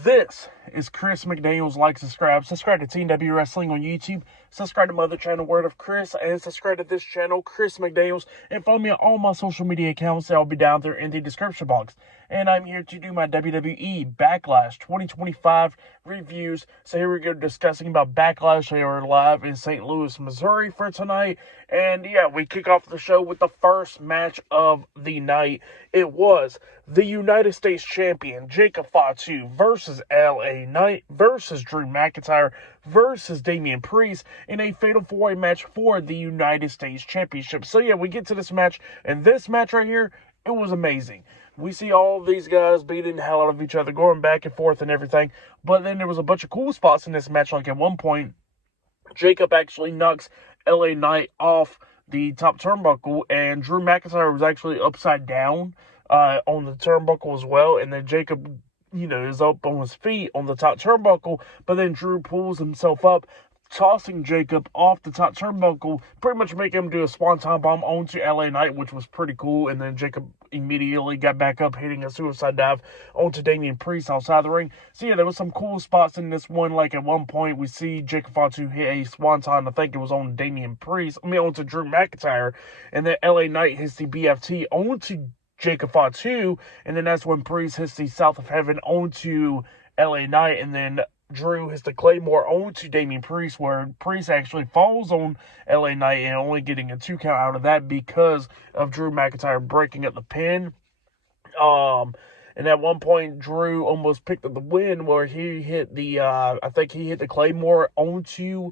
This is Chris McDaniels. Like, subscribe to TNW Wrestling on YouTube, subscribe to my other channel, Word of Chris, and subscribe to this channel, Chris McDaniels, and follow me on all my social media accounts. They'll be down there in the description box. And I'm here to do my WWE Backlash 2025 reviews. So here we go, discussing about Backlash. They are live in St. Louis, Missouri for tonight. And yeah, we kick off the show with the first match of the night. It was the United States Champion, Jacob Fatu, versus LA Knight, versus Drew McIntyre, versus Damian Priest in a Fatal 4-Way match for the United States Championship. So yeah, we get to this match, and this match right here, it was amazing. We see all of these guys beating the hell out of each other, going back and forth and everything, but then there was a bunch of cool spots in this match. Like at one point, Jacob actually knocks LA Knight off the top turnbuckle, and Drew McIntyre was actually upside down on the turnbuckle as well, and then Jacob, is up on his feet on the top turnbuckle, but then Drew pulls himself up, tossing Jacob off the top turnbuckle, pretty much making him do a swanton bomb onto LA Knight, which was pretty cool. And then Jacob immediately got back up, hitting a suicide dive onto Damian Priest outside the ring. So yeah, there was some cool spots in this one. Like at one point, we see Jacob Fatu hit a swanton, I think it was on onto Drew McIntyre, and then LA Knight hits the BFT onto Jacob Fatu, and then that's when Priest hits the South of Heaven onto LA Knight, and then Drew hits the Claymore onto Damian Priest, where Priest actually falls on LA Knight and only getting a 2 count out of that because of Drew McIntyre breaking up the pin. And at one point, Drew almost picked up the win where he hit the, I think he hit the Claymore onto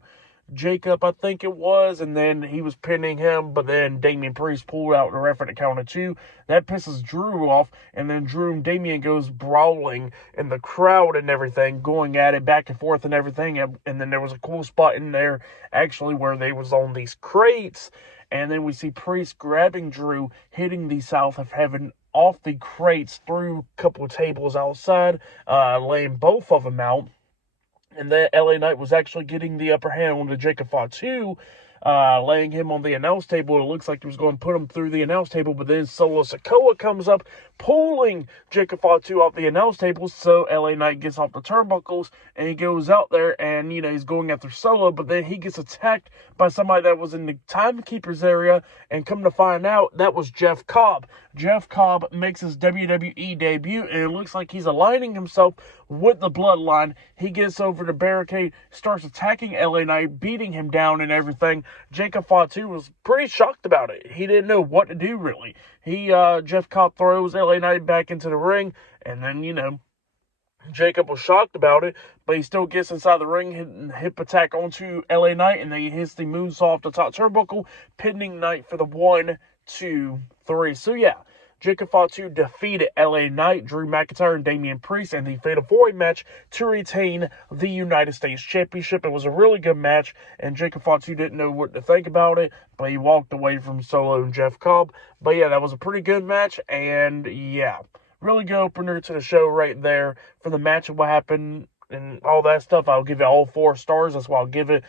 Jacob, I think it was, and then he was pinning him, but then Damian Priest pulled out the ref at the count of 2. That pisses Drew off, and then Drew and Damian goes brawling in the crowd and everything, going at it back and forth and everything, and then there was a cool spot in there, actually, where they was on these crates, and then we see Priest grabbing Drew, hitting the South of Heaven off the crates through a couple of tables outside, laying both of them out. And then LA Knight was actually getting the upper hand on the Jacob Fatu, laying him on the announce table. It looks like he was going to put him through the announce table, but then Solo Sikoa comes up, pulling Jacob Fatu off the announce table, so LA Knight gets off the turnbuckles, and he goes out there, and, he's going after Solo, but then he gets attacked by somebody that was in the timekeeper's area, and come to find out, that was Jeff Cobb. Jeff Cobb makes his WWE debut, and it looks like he's aligning himself with the Bloodline. He gets over the barricade, starts attacking LA Knight, beating him down and everything. Jacob Fatu was pretty shocked about it. He didn't know what to do, really. Jeff Cobb throws LA Knight back into the ring, and then, Jacob was shocked about it, but he still gets inside the ring, hitting hip attack onto LA Knight, and then he hits the moonsault off the top turnbuckle, pinning Knight for the 1, 2, 3. So yeah, Jacob Fatu defeated LA Knight, Drew McIntyre, and Damian Priest in the Fatal 4-Way match to retain the United States Championship. It was a really good match, and Jacob Fatu didn't know what to think about it, but he walked away from Solo and Jeff Cobb. But yeah, that was a pretty good match, and yeah, really good opener to the show right there. For the match and what happened and all that stuff, I'll give it all 4 stars. That's why I'll give it.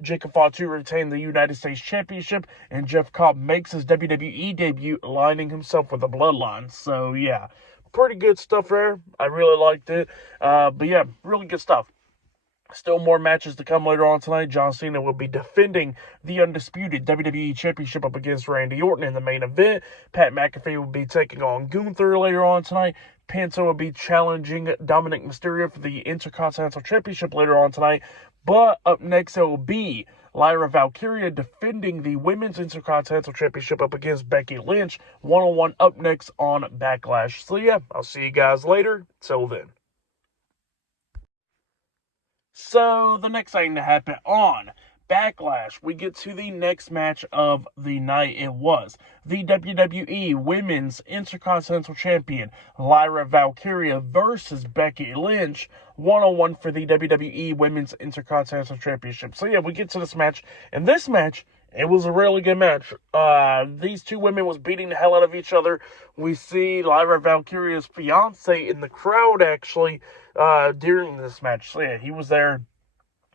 Jacob Fatu retained the United States Championship, and Jeff Cobb makes his WWE debut, aligning himself with the Bloodline. So, yeah, pretty good stuff there. I really liked it. But, yeah, really good stuff. Still more matches to come later on tonight. John Cena will be defending the undisputed WWE Championship up against Randy Orton in the main event. Pat McAfee will be taking on Gunther later on tonight. Penta will be challenging Dominic Mysterio for the Intercontinental Championship later on tonight. But up next, it will be Lyra Valkyria defending the Women's Intercontinental Championship up against Becky Lynch. One-on-one up next on Backlash. So yeah, I'll see you guys later. Till then. So, the next thing to happen on Backlash, we get to the next match of the night. It was the WWE Women's Intercontinental Champion, Lyra Valkyria, versus Becky Lynch, one-on-one for the WWE Women's Intercontinental Championship. So, yeah, we get to this match, and this match, it was a really good match. These two women was beating the hell out of each other. We see Lyra Valkyria's fiance in the crowd, actually, during this match. So, yeah, he was there,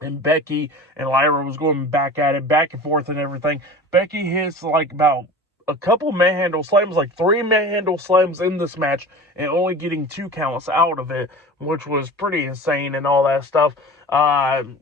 and Becky and Lyra was going back at it, back and forth and everything. Becky hits, like, about a couple manhandle slams, like 3 manhandle slams in this match, and only getting 2 counts out of it, which was pretty insane and all that stuff.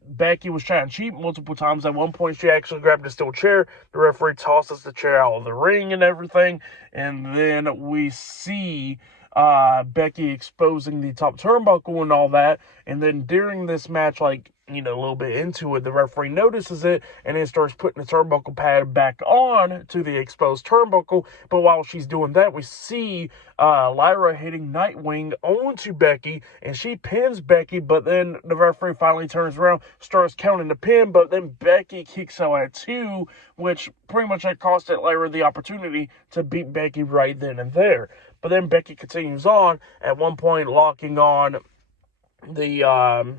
Becky was trying to cheat multiple times. At one point, she actually grabbed a steel chair. The referee tosses the chair out of the ring and everything. And then we see Becky exposing the top turnbuckle and all that. And then during this match, like, a little bit into it, the referee notices it and then starts putting the turnbuckle pad back on to the exposed turnbuckle. But while she's doing that, we see Lyra hitting Nightwing onto Becky, and she pins Becky, but then the referee finally turns around, starts counting the pin, but then Becky kicks out at 2, which pretty much had costed Lyra the opportunity to beat Becky right then and there. But then Becky continues on, at one point locking on the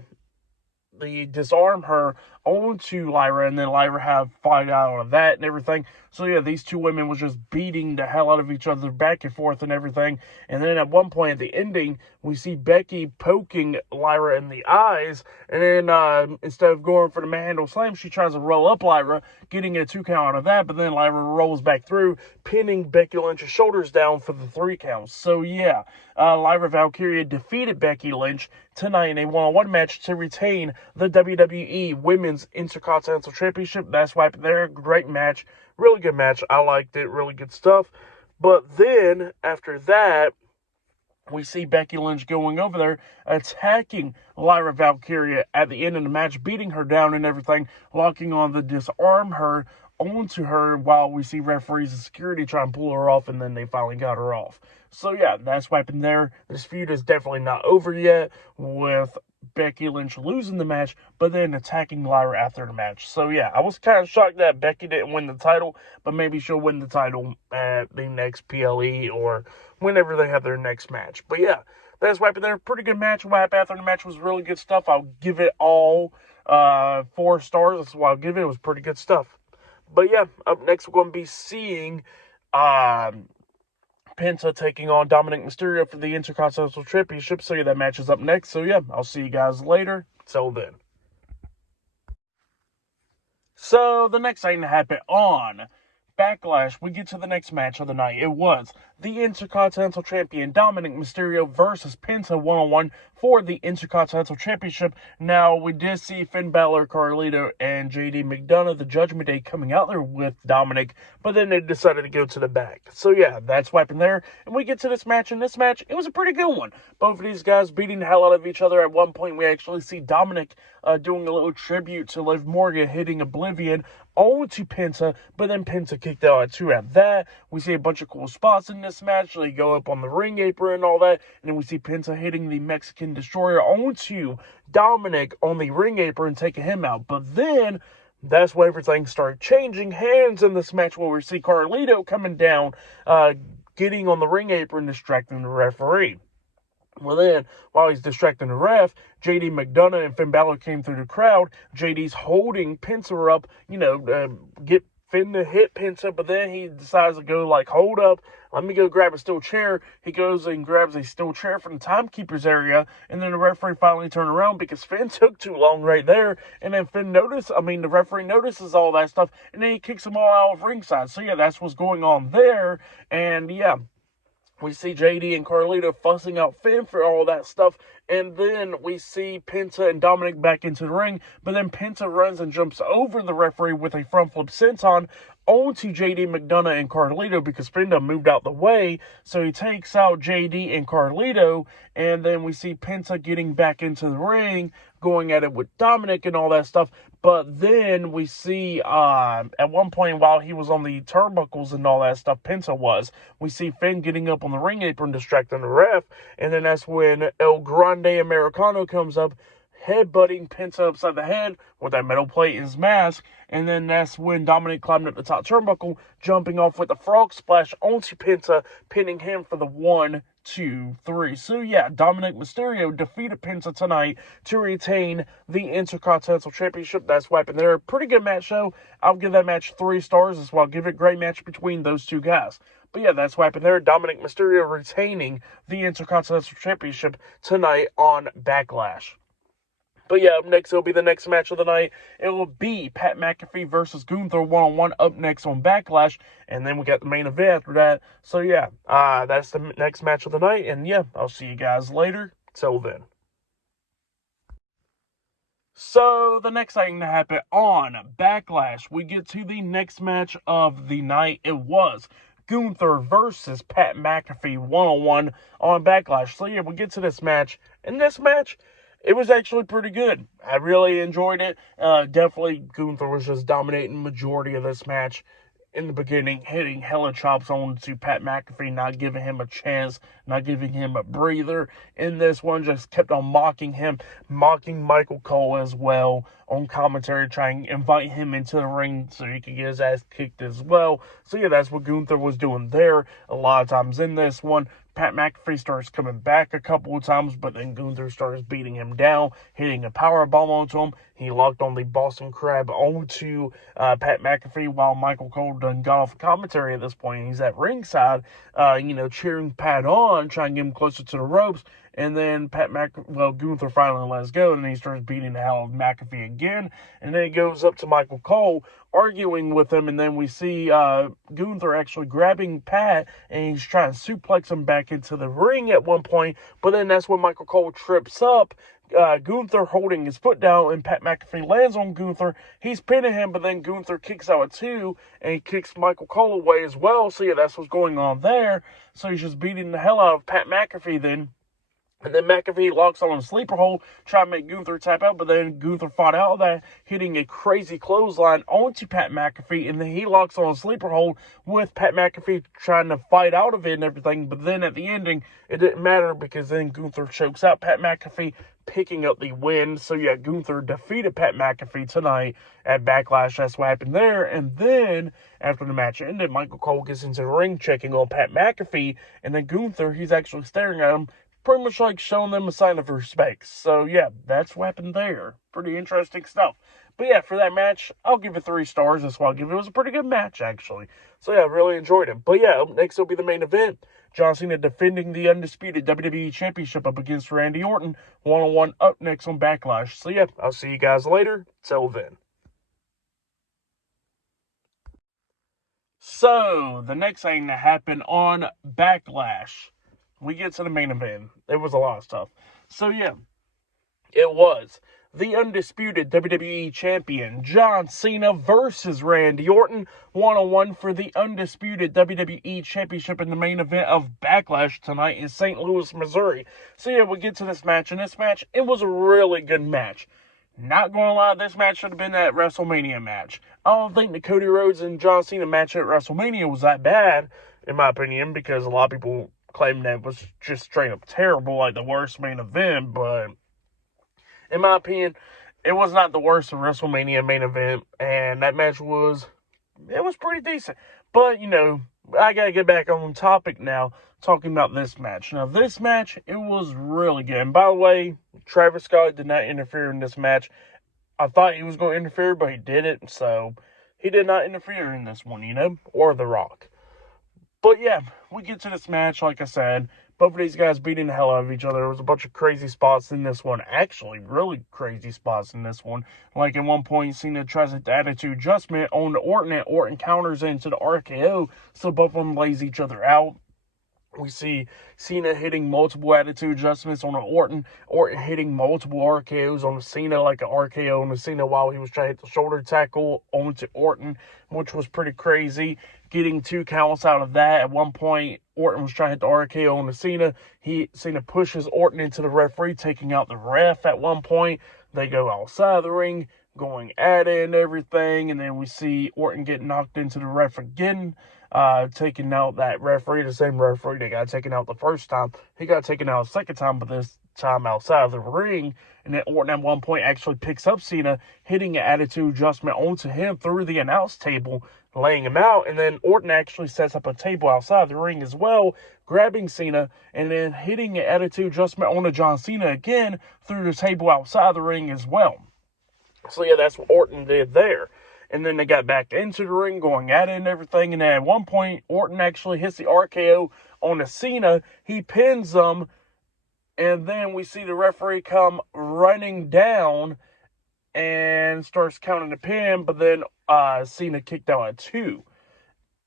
disarm her onto Lyra, and then Lyra have fight out of that and everything. So yeah, these two women was just beating the hell out of each other back and forth and everything. And then at one point at the ending, we see Becky poking Lyra in the eyes, and then instead of going for the manhandle slam, she tries to roll up Lyra, getting a 2 count out of that, but then Lyra rolls back through, pinning Becky Lynch's shoulders down for the 3 counts. So yeah, Lyra Valkyria defeated Becky Lynch tonight in a one-on-one match to retain the WWE Women's Intercontinental Championship. That's why there, great match, really good match. I liked it, really good stuff. But then after that, we see Becky Lynch going over there, attacking Lyra Valkyria at the end of the match, beating her down and everything, locking on the disarm her onto her, while we see referees and security try and pull her off, and then they finally got her off. So yeah, that's what happened there. This feud is definitely not over yet, with Becky Lynch losing the match, but then attacking Lyra after the match. So yeah, I was kind of shocked that Becky didn't win the title, but maybe she'll win the title at the next PLE or whenever they have their next match. But yeah, that's what happened there. Pretty good match. What happened after the match was really good stuff. I'll give it all 4 stars. That's what I'll give it. It was pretty good stuff. But yeah, up next we're going to be seeing Penta taking on Dominic Mysterio for the Intercontinental Championship. So yeah, that match is up next. So yeah, I'll see you guys later. Till then. So the next thing to happen on Backlash, we get to the next match of the night. It was the Intercontinental Champion Dominic Mysterio versus Penta one-on-one for the Intercontinental Championship. Now, we did see Finn Balor, Carlito, and JD McDonough, the Judgment Day, coming out there with Dominic, but then they decided to go to the back. So yeah, that's what happened there. And we get to this match, and this match, it was a pretty good one. Both of these guys beating the hell out of each other. At one point, we actually see Dominic doing a little tribute to Liv Morgan, hitting Oblivion onto Penta, but then Penta kicked out at 2 at that. We see a bunch of cool spots in this match. They go up on the ring apron and all that, and then we see Penta hitting the Mexican Destroyer onto Dominic on the ring apron, taking him out. But then that's when everything started changing hands in this match, where we see Carlito coming down, getting on the ring apron, distracting the referee. Well then, while he's distracting the ref, JD McDonough and Finn Balor came through the crowd. JD's holding Penta up, get Finn to hit Penta, but then he decides to go like, hold up, let me go grab a steel chair. He goes and grabs a steel chair from the timekeeper's area, and then the referee finally turned around because Finn took too long right there, and then the referee notices all that stuff, and then he kicks them all out of ringside. So yeah, that's what's going on there, and yeah, we see JD and Carlito fussing out Finn for all that stuff. And then we see Penta and Dominic back into the ring. But then Penta runs and jumps over the referee with a front flip senton onto JD McDonough and Carlito, because Penta moved out the way. So he takes out JD and Carlito. And then we see Penta getting back into the ring, going at it with Dominic and all that stuff. But then we see, at one point while he was on the turnbuckles and all that stuff, we see Finn getting up on the ring apron, distracting the ref. And then that's when El Grande Americano comes up, headbutting Penta upside the head with that metal plate in his mask. And then that's when Dominic climbed up the top turnbuckle, jumping off with a frog splash onto Penta, pinning him for the 1, 2, 3. So yeah, Dominic Mysterio defeated Penta tonight to retain the Intercontinental Championship. That's what happened there. Pretty good match, though. I'll give that match 3 stars as well. I'll give it a great match between those two guys. But yeah, that's what happened there. Dominic Mysterio retaining the Intercontinental Championship tonight on Backlash. But yeah, up next, it'll be the next match of the night. It will be Pat McAfee versus Gunther one-on-one up next on Backlash. And then we got the main event after that. So yeah, that's the next match of the night. And yeah, I'll see you guys later. Till then. So the next thing to happen on Backlash, we get to the next match of the night. It was Gunther versus Pat McAfee one-on-one on Backlash. So yeah, we get to this match. In this match, it was actually pretty good. I really enjoyed it. Definitely Gunther was just dominating the majority of this match in the beginning, hitting hella chops on to Pat McAfee, not giving him a chance, not giving him a breather. In this one, just kept on mocking him, mocking Michael Cole as well on commentary, trying to invite him into the ring so he could get his ass kicked as well. So yeah, that's what Gunther was doing there. A lot of times in this one, Pat McAfee starts coming back a couple of times, but then Gunther starts beating him down, hitting a powerbomb onto him. He locked on the Boston Crab onto Pat McAfee while Michael Cole done got off commentary at this point. He's at ringside, cheering Pat on, trying to get him closer to the ropes. And then Gunther finally lets go, and then he starts beating the hell out of McAfee again. And then he goes up to Michael Cole, arguing with him, and then we see Gunther actually grabbing Pat, and he's trying to suplex him back into the ring at one point. But then that's when Michael Cole trips up, Gunther holding his foot down, and Pat McAfee lands on Gunther. He's pinning him, but then Gunther kicks out at 2, and he kicks Michael Cole away as well. So yeah, that's what's going on there. So he's just beating the hell out of Pat McAfee then. And then McAfee locks on a sleeper hold, trying to make Gunther tap out, but then Gunther fought out of that, hitting a crazy clothesline onto Pat McAfee, and then he locks on a sleeper hold with Pat McAfee trying to fight out of it and everything, but then at the ending, it didn't matter because then Gunther chokes out Pat McAfee, picking up the win. So yeah, Gunther defeated Pat McAfee tonight at Backlash. That's what happened there. And then, after the match ended, Michael Cole gets into the ring checking on Pat McAfee, and then Gunther, he's actually staring at him, pretty much like showing them a sign of respect. So yeah, that's what happened there. Pretty interesting stuff. But yeah, for that match, I'll give it 3 stars. That's why I'll give it. It was a pretty good match, actually. So yeah, I really enjoyed it. But yeah, up next will be the main event. John Cena defending the undisputed WWE Championship up against Randy Orton. One-on-one up next on Backlash. So yeah, I'll see you guys later. Till then. So, the next thing that happened on Backlash, we get to the main event. It was a lot of stuff. So yeah, it was the undisputed WWE Champion John Cena versus Randy Orton, one-on-one for the undisputed WWE Championship in the main event of Backlash tonight in St. Louis, Missouri. So yeah, we get to this match, and this match, it was a really good match. Not gonna lie, this match should have been that WrestleMania match. I don't think the Cody Rhodes and John Cena match at WrestleMania was that bad, in my opinion, because a lot of people claim that it was just straight up terrible, like the worst main event, but in my opinion, it was not the worst of WrestleMania main event, and that match was pretty decent. But, I gotta get back on topic now, talking about this match. Now, this match, it was really good. And by the way, Travis Scott did not interfere in this match. I thought he was going to interfere, but he didn't, so he did not interfere in this one, or The Rock. But yeah, we get to this match, like I said. Both of these guys beating the hell out of each other. There was a bunch of crazy spots in this one. Actually, really crazy spots in this one. Like at one point, Cena tries the attitude adjustment on Orton, and Orton counters into the RKO. So both of them lays each other out. We see Cena hitting multiple attitude adjustments on Orton. Orton hitting multiple RKOs on Cena, like an RKO on Cena while he was trying to hit the shoulder tackle onto Orton, which was pretty crazy. Getting 2 counts out of that. At one point, Orton was trying to hit the RKO on Cena. Cena pushes Orton into the referee, taking out the ref at one point. They go outside the ring, going at it and everything. And then we see Orton get knocked into the ref again, taking out that referee, the same referee that got taken out the first time. He got taken out the second time, but this time outside of the ring. And then Orton at one point actually picks up Cena, hitting an attitude adjustment onto him through the announce table, laying him out. And then Orton actually sets up a table outside the ring as well, grabbing Cena, and then hitting an attitude adjustment onto John Cena again through the table outside the ring as well. So yeah, that's what Orton did there. And then they got back into the ring, going at it and everything. And then at one point, Orton actually hits the RKO on Cena. He pins him And then we see the referee come running down and starts counting the pin, but then Cena kicked out at 2.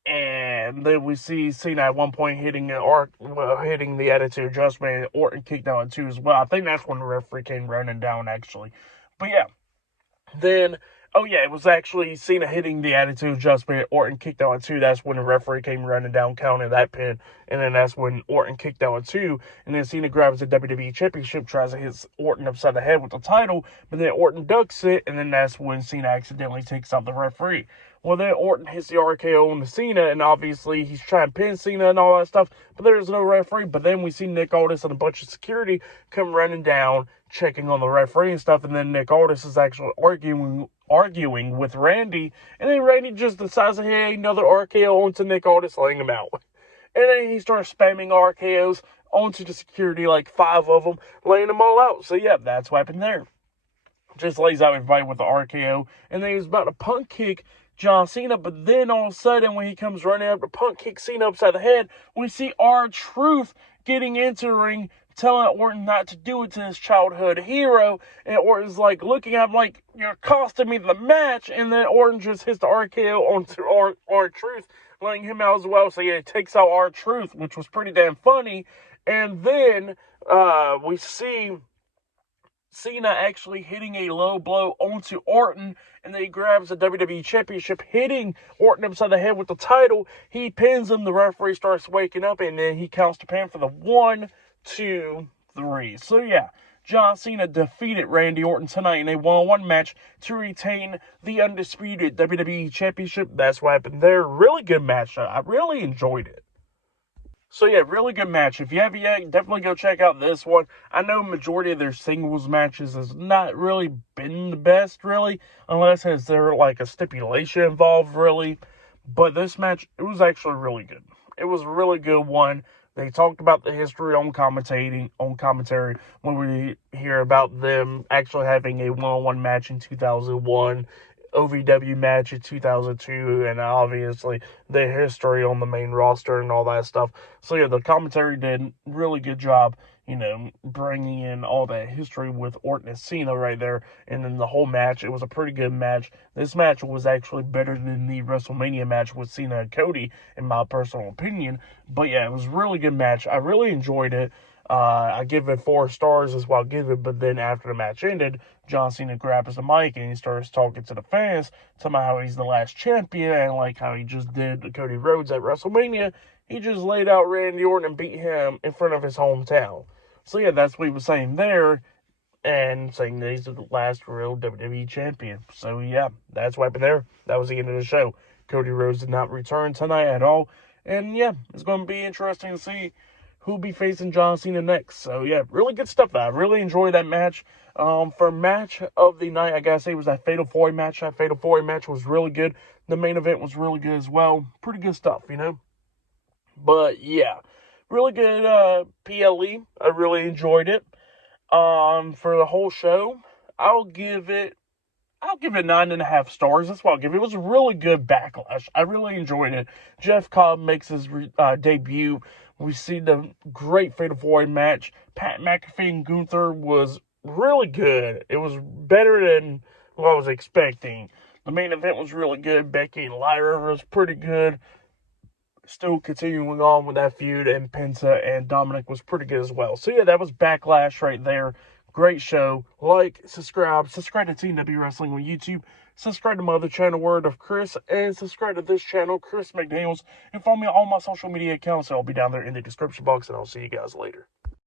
And then we see Cena at one point hitting the Attitude Adjustment, and Orton kicked out at 2 as well. I think that's when the referee came running down, actually. But yeah, then, oh yeah, it was actually Cena hitting the Attitude Adjustment. Orton kicked out at 2. That's when the referee came running down, counting that pin. And then that's when Orton kicked out at 2. And then Cena grabs the WWE Championship, tries to hit Orton upside the head with the title. But then Orton ducks it. And then that's when Cena accidentally takes out the referee. Well, then Orton hits the RKO on the Cena, and obviously he's trying to pin Cena and all that stuff, but there's no referee. But then we see Nick Aldis and a bunch of security come running down, checking on the referee and stuff, and then Nick Aldis is actually arguing with Randy, and then Randy just decides to hit another RKO onto Nick Aldis, laying him out. And then he starts spamming RKOs onto the security, like 5 of them, laying them all out. So yeah, that's what happened there. Just lays out everybody with the RKO, and then he's about to punt kick John Cena, but then all of a sudden, when he comes running up to punt kick Cena upside the head, we see R-Truth getting into the ring, telling Orton not to do it to his childhood hero, and Orton's like looking at him like, you're costing me the match, and then Orton just hits the RKO onto R-Truth, letting him out as well. So yeah, it takes out R-Truth, which was pretty damn funny, and then we see Cena actually hitting a low blow onto Orton, and then he grabs the WWE Championship, hitting Orton upside the head with the title. He pins him, the referee starts waking up, and then he counts the pin for the 1, 2, 3. So yeah, John Cena defeated Randy Orton tonight in a one-on-one match to retain the undisputed WWE Championship. That's what happened there. Really good match. I really enjoyed it. So yeah, really good match. If you haven't yet, definitely go check out this one. I know majority of their singles matches has not really been the best, really, unless has there like a stipulation involved, really. But this match, it was actually really good. It was a really good one. They talked about the history on commentary when we hear about them actually having a one-on-one match in 2001. OVW match in 2002, and obviously the history on the main roster and all that stuff. So yeah, the commentary did a really good job, bringing in all that history with Orton and Cena right there. And then the whole match, it was a pretty good match. This match was actually better than the WrestleMania match with Cena and Cody, in my personal opinion. But yeah, it was a really good match. I really enjoyed it. I give it 4 stars as well. But then after the match ended, John Cena grabs the mic and he starts talking to the fans, talking about how he's the last champion and like how he just did Cody Rhodes at WrestleMania. He just laid out Randy Orton and beat him in front of his hometown. So yeah, that's what he was saying there, and saying that he's the last real WWE champion. So yeah, that's what happened there. That was the end of the show. Cody Rhodes did not return tonight at all. And yeah, it's going to be interesting to see who'll be facing John Cena next. So yeah, really good stuff. I really enjoyed that match. For match of the night, I gotta say, it was that Fatal 4-Way match. That Fatal 4-Way match was really good. The main event was really good as well. Pretty good stuff, But yeah, really good PLE. I really enjoyed it. For the whole show, I'll give it 9.5 stars. That's what I'll give it. It was a really good Backlash. I really enjoyed it. Jeff Cobb makes his debut. We see the great Fatal 4-Way match. Pat McAfee and Gunther was really good. It was better than what I was expecting. The main event was really good. Becky and Lyra was pretty good. Still continuing on with that feud, and Penta and Dominic was pretty good as well. So yeah, that was Backlash right there. Great show. Like, subscribe to TW Wrestling on YouTube. Subscribe to my other channel, Word of Chris, and subscribe to this channel, Chris McDaniels, and follow me on all my social media accounts. I'll be down there in the description box, and I'll see you guys later.